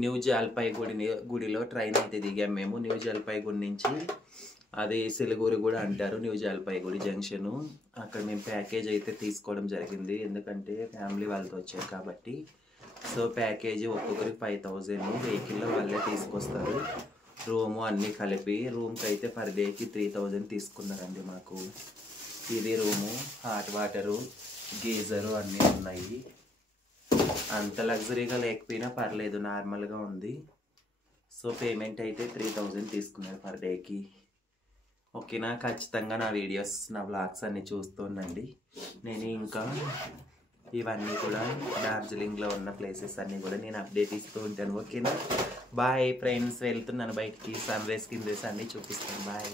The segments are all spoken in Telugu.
న్యూ జల్పాయిగూడి గుడిలో ట్రైన్ అయితే దిగాం మేము. న్యూ జల్పాయిగూడి నుంచి అది సిలిగురి కూడా అంటారు, న్యూ జల్పాయిగూడి జంక్షను. అక్కడ మేము ప్యాకేజ్ అయితే తీసుకోవడం జరిగింది, ఎందుకంటే ఫ్యామిలీ వాళ్ళతో వచ్చారు కాబట్టి. సో ప్యాకేజీ ఒక్కొక్కరికి 5000, వెహికల్లో వాళ్ళే తీసుకొస్తారు. రూము అన్నీ కలిపి రూమ్కి అయితే పర్ డేకి 3000 తీసుకున్నారండి మాకు. ఇది రూము, హాట్ వాటరు, గీజరు అన్నీ ఉన్నాయి. అంత లగ్జరీగా లేకపోయినా పర్లేదు, నార్మల్గా ఉంది. సో పేమెంట్ అయితే 3000 తీసుకున్నారు పర్ డేకి. ఓకేనా? ఖచ్చితంగా నా వీడియోస్, నా వ్లాగ్స్ అన్నీ చూస్తుండండి. నేను ఇంకా ఇవన్నీ కూడా డార్జిలింగ్లో ఉన్న ప్లేసెస్ అన్నీ కూడా నేను అప్డేట్ ఇస్తూ ఉంటాను. ఓకేనా? బాయ్ ఫ్రెండ్స్, వెళ్తున్నాను బయటికి. సన్ రైస్ కింద రైస్ అన్నీ చూపిస్తాను. బాయ్.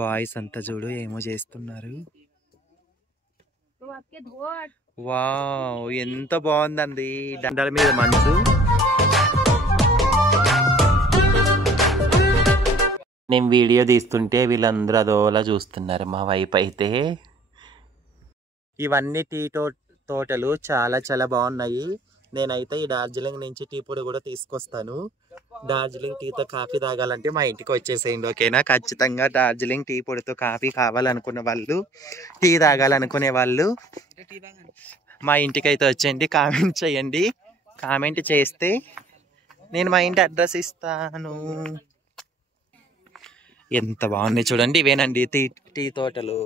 బాయ్స్ అంతా చూడు ఏమో చేస్తున్నారు. వావ్, ఎంత బాగుందండి దండల మీద మంచు. నేను వీడియో తీస్తుంటే వీళ్ళందరూ అదోలా చూస్తున్నారు మా వైపు అయితే. ఇవన్నీ టీ తోటలు చాలా చాలా బాగున్నాయి. నేనైతే ఈ డార్జిలింగ్ నుంచి టీ పొడి కూడా తీసుకొస్తాను. డార్జిలింగ్ టీతో కాఫీ తాగాలంటే మా ఇంటికి వచ్చేసేయండి. ఓకేనా? ఖచ్చితంగా డార్జిలింగ్ టీ పొడితో కాఫీ కావాలనుకున్న వాళ్ళు, టీ తాగాలనుకునే వాళ్ళు మా ఇంటికి అయితే వచ్చేయండి. కామెంట్ చేయండి. కామెంట్ చేస్తే నేను మా ఇంటి అడ్రస్ ఇస్తాను. ఎంత బాగున్నాయి చూడండి. ఇవేనండి టీ తోటలు.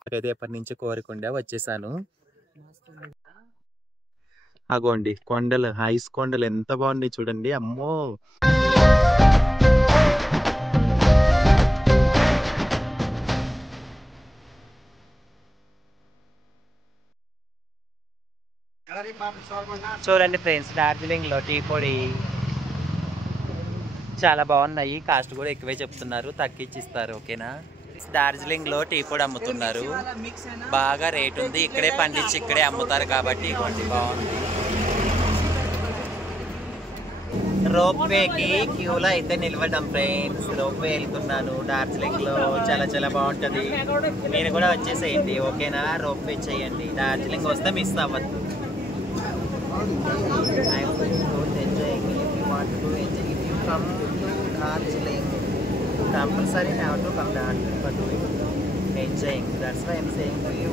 నాకైతే ఎప్పటి నుంచి కోరికుండా వచ్చేసాను. అగోండి కొండలు, ఐస్ కొండలు ఎంత బాగున్నాయి చూడండి. అమ్మో, చూడండి ఫ్రెండ్స్, డార్జిలింగ్ లో టీ పొడి చాలా బాగున్నాయి. కాస్ట్ కూడా ఎక్కువే చెప్తున్నారు, తగ్గించిస్తారు. ఓకేనా? డార్జిలింగ్ లో టీ పొడి అమ్ముతున్నారు, బాగా రేట్ ఉంది. ఇక్కడే పండించి ఇక్కడే అమ్ముతారు కాబట్టి ఇవ్వండి, బాగుంది. రోప్వేకి క్యూలో అయితే నిలబడ్డాం ఫ్రెండ్స్. రోప్వే వెళ్తున్నాను డార్జిలింగ్ లో, చాలా చాలా బాగుంటుంది. మీరు కూడా వచ్చేసేయండి. ఓకేనా? రోప్వే చేయండి. డార్జిలింగ్ వస్తే మిస్ అవ్వద్దు. Darjeeling, compulsory have to come Darjeeling for doing enjoying. That's why I'm saying to you.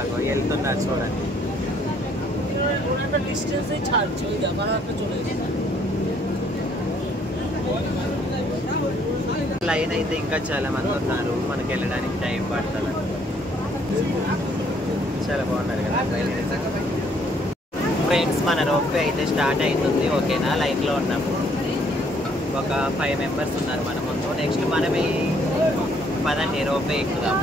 Ago వెళ్తున్నారు చూడండి. డిస్టెన్స్ లైన్ అయితే ఇంకా చాలా మంది ఉన్నారు. మనకి వెళ్ళడానికి టైం పడుతుంది. చాలా బాగున్నారు కదా ఫ్రెండ్స్. మన రోప్వే అయితే స్టార్ట్ అవుతుంది. ఓకేనా? లైన్లో ఉన్నాము. ఒక 5 మెంబర్స్ ఉన్నారు మన ముందు. నెక్స్ట్ మనమే పదండి రోప్వే ఎక్కుదాం.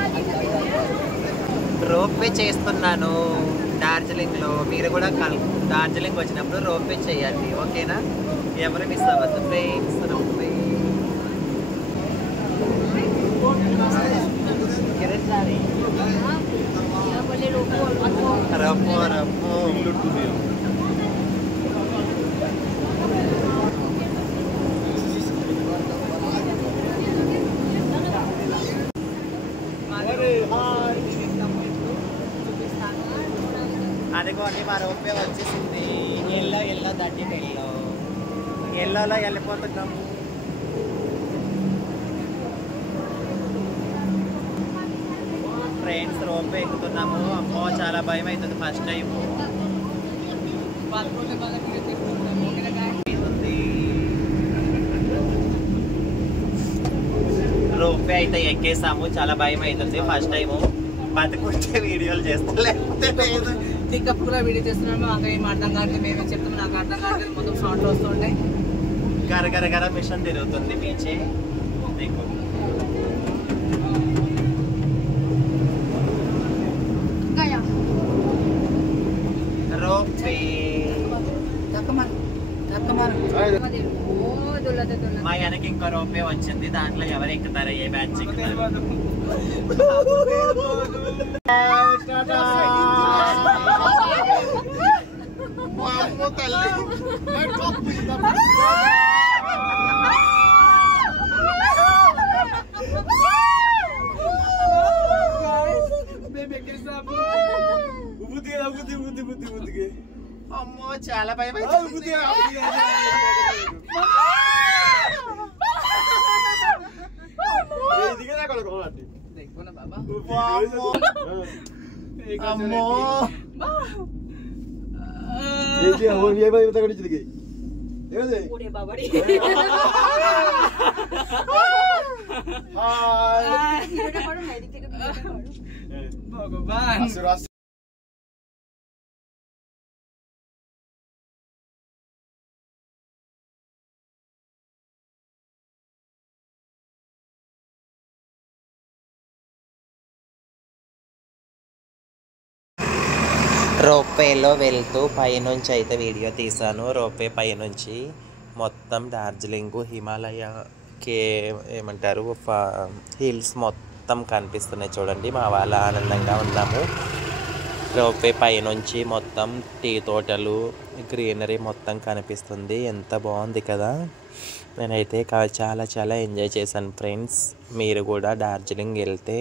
రోప్వే చేస్తున్నాను డార్జిలింగ్లో. మీరు కూడా డార్జిలింగ్ వచ్చినప్పుడు రోప్వే చేయండి. ఓకేనా? ఎవరు మిస్ అవ్వద్దు ఫ్రెండ్స్. రోప్వే రప్పో రప్పో అదిగోండి మా రోప్వే వచ్చేసింది. ఎల్లో దట్టికి ఎల్లోలో వెళ్ళిపోతున్నాము. ఫ్రెండ్స్ రోప్వే ఎక్కుతున్నాము. అమ్మో, చాలా భయం అవుతుంది ఫస్ట్ టైం. రోప్వే అయితే ఎక్కేసాము. చాలా భయం అవుతుంది ఫస్ట్ టైము. బతుకుంటే వీడియోలు చేస్తా, లేకపోతే లేదు. టికప్ కూడా వీడియో చేస్తున్నాము. మాకు ఏం అర్థం కావట్లేదు. మేమే చెప్తాము, నాకు అర్థం కావట్లేదు. మొత్తం షార్ట్లు వస్తుంటాయి. గరగర మిషన్ తిరుగుతుంది పీచే. దిక్కు రోప్వే మా వెనక ఇంకో రోప్వే వచ్చింది. దాంట్లో ఎవరు ఎక్కుతారో, ఏ బ్యాచ్ ఎక్కుతారు. తల్లి देखो ना बाबा అమ్మో ओरे बाबा रे भगवान రోపేలో వెళ్తూ పైనుంచి అయితే వీడియో తీసాను. రోపే పైనుంచి మొత్తం డార్జిలింగ్ హిమాలయ ఏమంటారు హిల్స్ మొత్తం కనిపిస్తున్నాయి చూడండి. మా వాళ్ళ ఆనందంగా ఉన్నాము. రోపే పైనుంచి మొత్తం టీ తోటలు గ్రీనరీ మొత్తం కనిపిస్తుంది. ఎంత బాగుంది కదా. నేనైతే చాలా చాలా ఎంజాయ్ చేశాను ఫ్రెండ్స్. మీరు కూడా డార్జిలింగ్ వెళ్తే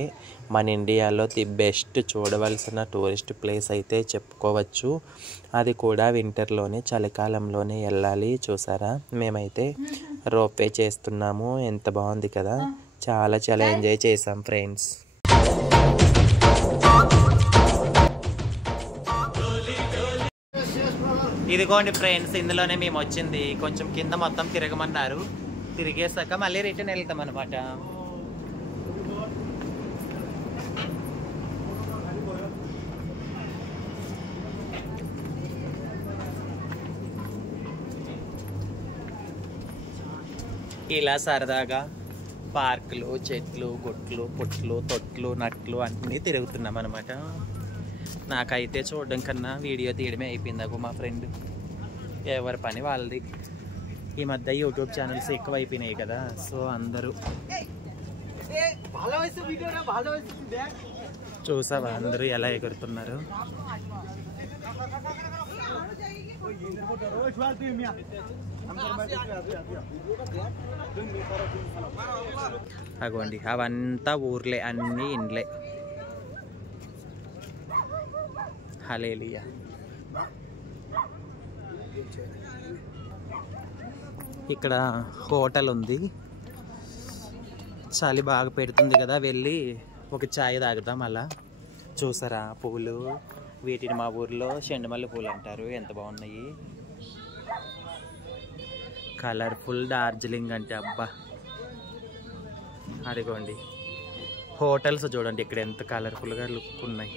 మన ఇండియాలో ది బెస్ట్ చూడవలసిన టూరిస్ట్ ప్లేస్ అయితే చెప్పుకోవచ్చు. అది కూడా వింటర్లోనే చలికాలంలోనే వెళ్ళాలి. చూసారా మేమైతే రోపే చేస్తున్నాము. ఎంత బాగుంది కదా. చాలా చాలా ఎంజాయ్ చేసాం ఫ్రెండ్స్. ఇదిగోండి ఫ్రెండ్స్, ఇందులోనే మేము వచ్చింది. కొంచెం కింద మొత్తం తిరగమన్నారు. తిరిగేసాక మళ్ళీ రిటర్న్ వెళ్తాం అనమాట. ఇలా సరదాగా పార్కులు, చెట్లు, గుట్లు, పుట్లు, తొట్లు, నట్లు అన్నీ తిరుగుతున్నాం అనమాట. నాకైతే చూడడం కన్నా వీడియో తీయడమే అయిపోయింది. మా ఫ్రెండ్ ఎవరి పని వాళ్ళది. ఈ మధ్య యూట్యూబ్ ఛానల్స్ ఎక్కువ అయిపోయినాయి కదా. సో అందరూ చూసావా అందరూ ఎలా ఎగురుతున్నారు. అగోండి అవంతా ఊర్లే, అన్నీ ఇండ్లే. హల్లెలూయా. ఇక్కడ హోటల్ ఉంది. చలి బాగా పెడుతుంది కదా, వెళ్ళి ఒక చాయ్ తాగుతాం అలా. చూసారా పువ్వులు, వీటిని మా ఊర్లో చెండుమల్లి పూలు అంటారు. ఎంత బాగున్నాయి. కలర్ఫుల్ డార్జిలింగ్ అంటే అబ్బా. అదిగోండి హోటల్స్ చూడండి ఇక్కడ ఎంత కలర్ఫుల్గా లుక్ ఉన్నాయి.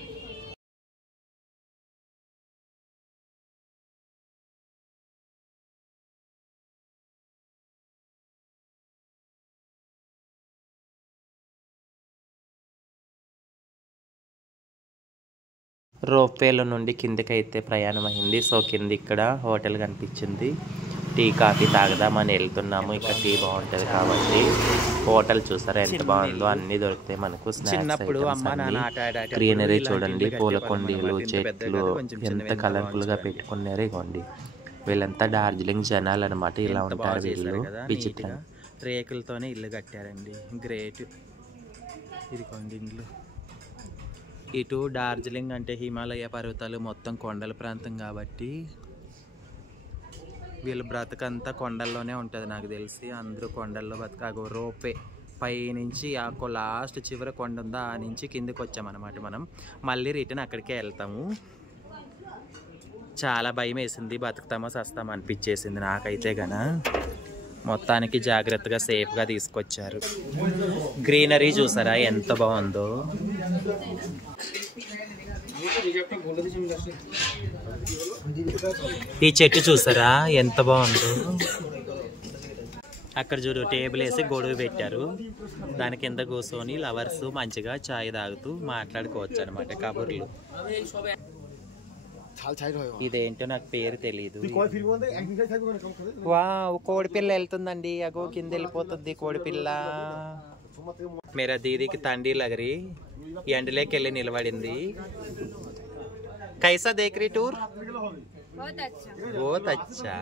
రోప్వేలో నుండి కిందకైతే ప్రయాణం అయింది. సో కింద ఇక్కడ హోటల్ కనిపించింది. టీ కాఫీ తాగదామని వెళ్తున్నాము. ఇక్కడ టీ బాగుంటుంది కాబట్టి. హోటల్ చూసారా ఎంత బాగుందో, అన్నీ దొరుకుతాయి మనకు. చిన్నప్పుడు గ్రీనరీ చూడండి, పూల కొండీలు, చెట్లు ఎంత కలర్ఫుల్గా పెట్టుకున్నారు. ఇగోండి వీళ్ళంతా డార్జిలింగ్ జనాలు అనమాట. ఇలా ఉంటారు వీళ్ళు. విచిత్రం. రేకులతోనే ఇల్లు కట్టారండి. గ్రేట్. ఇదిగోండి ఇండ్లు. ఇటు డార్జిలింగ్ అంటే హిమాలయ పర్వతాలు మొత్తం కొండల ప్రాంతం కాబట్టి వీళ్ళ బ్రతకంతా కొండల్లోనే ఉంటుంది నాకు తెలిసి. అందరూ కొండల్లో బతకాగో. రోపే పై నుంచి ఆ లాస్ట్ చివరి కొండ ఉందా, ఆ నుంచి కిందకి వచ్చామన్నమాట. మనం మళ్ళీ రిటర్న్ అక్కడికే వెళ్తాము. చాలా భయం వేసింది. బతుకుతామో సస్తామో అనిపించేసింది నాకైతే గన. మొత్తానికి జాగ్రత్తగా సేఫ్గా తీసుకొచ్చారు. గ్రీనరీ చూసారా ఎంత బాగుందో. ఈ చెట్టు చూసారా ఎంత బాగుందో. అక్కడ చూడు టేబుల్ వేసి గొడుగు పెట్టారు. దాని కింద కూర్చొని లవర్స్ మంచిగా చాయ్ తాగుతూ మాట్లాడుకోవచ్చు అనమాట, కబుర్లు. ఇదేంటో నాకు పేరు తెలీదు. వావ్, కోడిపిల్ల వెళ్తుందండి. అగో కింద వెళ్ళిపోతుంది కోడిపిల్ల. మేరా దీదీకి తండ్రి లగరి ఎండలోకి వెళ్ళి నిలబడింది. कैसा देख रही टूर? बहुत अच्छा.